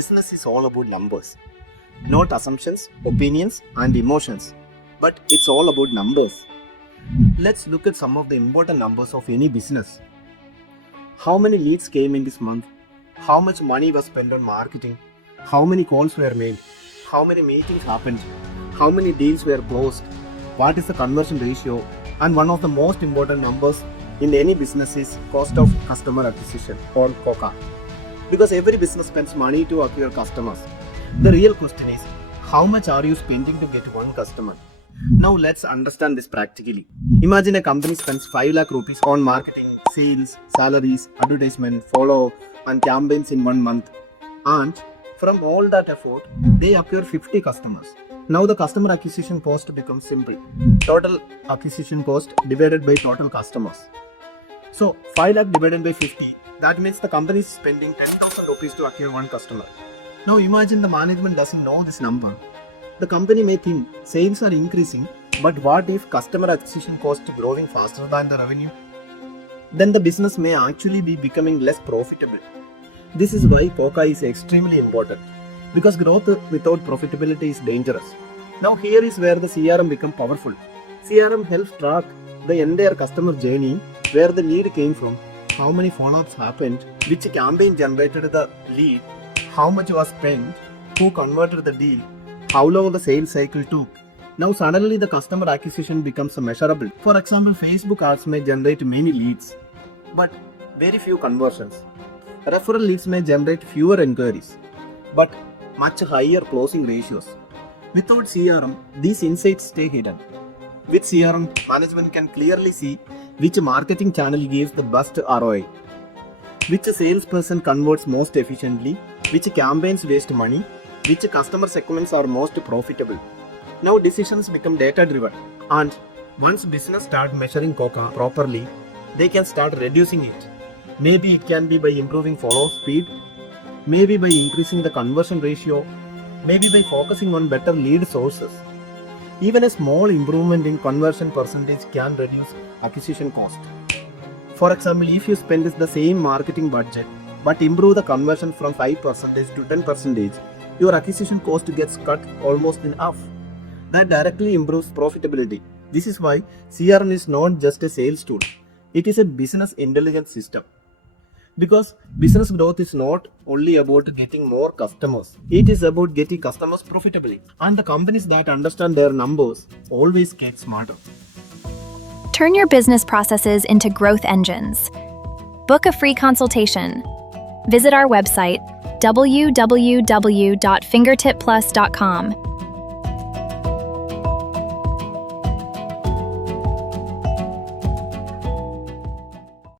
business is all about numbers. Not assumptions, opinions, and emotions, but it's all about numbers. Let's look at some of the important numbers of any business. How many leads came in this month? How much money was spent on marketing? How many calls were made? How many meetings happened? How many deals were closed? What is the conversion ratio? And one of the most important numbers in any business is cost of customer acquisition, or COCA. Because every business spends money to acquire customers. The real question is, how much are you spending to get one customer? Now let's understand this practically. Imagine a company spends 5 lakh rupees on marketing, sales, salaries, advertisement, follow and campaigns in 1 month. And from all that effort, they acquire 50 customers. Now the customer acquisition cost becomes simple. Total acquisition cost divided by total customers. So 5 lakh divided by 50, that means the company is spending 10,000 rupees to acquire one customer. Now imagine the management doesn't know this number. The company may think sales are increasing, but what if customer acquisition cost growing faster than the revenue? Then the business may actually be becoming less profitable. This is why COCA is extremely important, because growth without profitability is dangerous. Now here is where the CRM becomes powerful. CRM helps track the entire customer journey, where the lead came from, how many follow-ups happened, which campaign generated the lead, how much was spent, who converted the deal, how long the sales cycle took. Now suddenly the customer acquisition becomes measurable. For example, Facebook ads may generate many leads, but very few conversions. Referral leads may generate fewer inquiries, but much higher closing ratios. Without CRM, these insights stay hidden. With CRM, management can clearly see which marketing channel gives the best ROI, which salesperson converts most efficiently, which campaigns waste money, which customer segments are most profitable. Now decisions become data driven, and once business start measuring COCA properly, they can start reducing it. Maybe it can be by improving follow speed, maybe by increasing the conversion ratio, maybe by focusing on better lead sources. Even a small improvement in conversion percentage can reduce acquisition cost. For example, if you spend the same marketing budget but improve the conversion from 5% to 10%, your acquisition cost gets cut almost in half. That directly improves profitability. This is why CRM is not just a sales tool, it is a business intelligence system. Because business growth is not only about getting more customers, it is about getting customers profitably. And the companies that understand their numbers always get smarter. Turn your business processes into growth engines. Book a free consultation. Visit our website, www.fingertipplus.com.